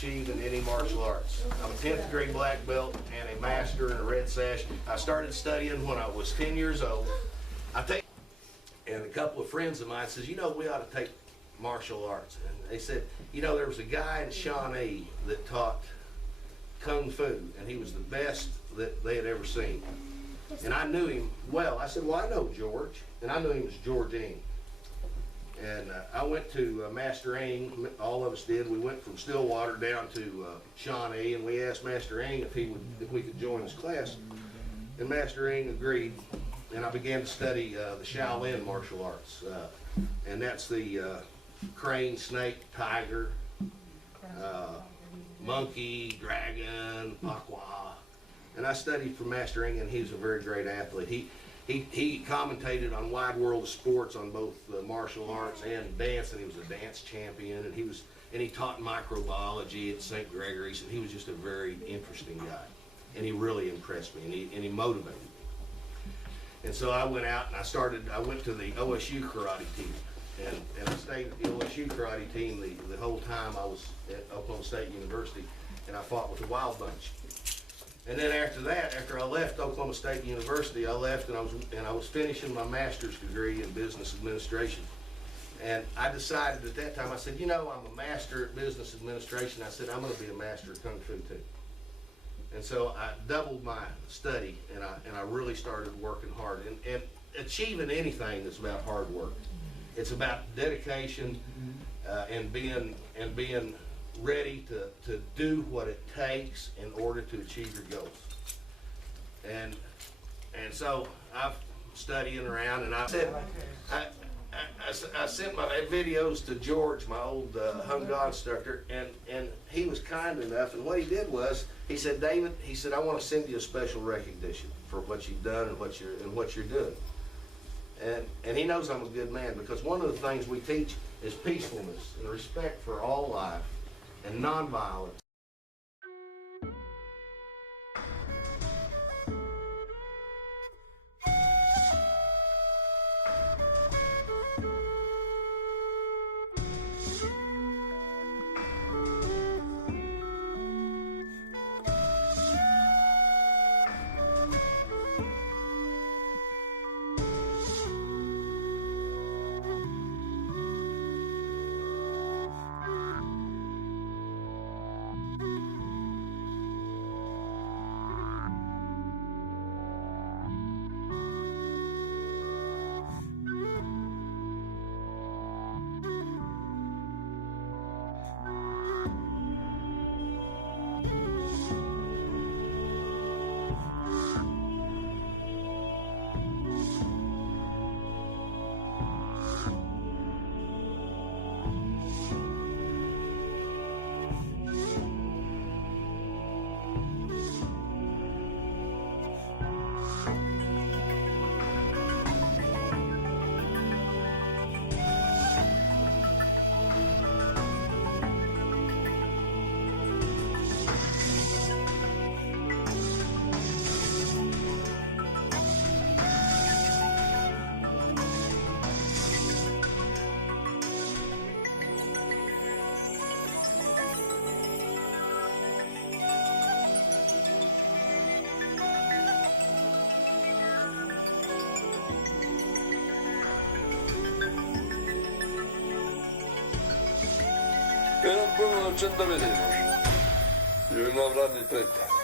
Achieve in any martial arts. I'm a 10th degree black belt and a master in a red sash. I started studying when I was 10 years old. And a couple of friends of mine says, you know, we ought to take martial arts. And they said, you know, there was a guy in Shawnee that taught Kung Fu, and he was the best that they had ever seen. And I knew him well. I said, well, I know George. And I knew him as George Ng. And I went to Master Ng, all of us did. We went from Stillwater down to Shawnee, and we asked Master Ng if we could join his class. And Master Ng agreed, and I began to study the Shaolin martial arts. And that's the crane, snake, tiger, monkey, dragon, aqua. And I studied from Master Ng, and he was a very great athlete. He commentated on Wide World of Sports on both martial arts and dance, and he was a dance champion, and he taught microbiology at St. Gregory's, and he was just a very interesting guy. And he really impressed me, and he motivated me. And so I went out and I went to the OSU karate team, and I stayed at the OSU karate team the whole time I was at Oklahoma State University, and I fought with the Wild Bunch. And then after that, after I left Oklahoma State University, I left and I was finishing my master's degree in business administration. And I decided at that time, I said, you know, I'm a master at business administration. I said, I'm going to be a master of Kung Fu too. And so I doubled my study, and I really started working hard. And achieving anything is about hard work. It's about dedication and being ready to do what it takes in order to achieve your goals. And so I'm studying around, and I sent my videos to George, my old Hung God instructor, and he was kind enough, and what he did was, he said, David, he said, I want to send you a special recognition for what you've done and what you're doing. And he knows I'm a good man, because one of the things we teach is peacefulness and respect for all life and nonviolence. Benim bunun 80 vereyim. Yürüyen avran nitelikte.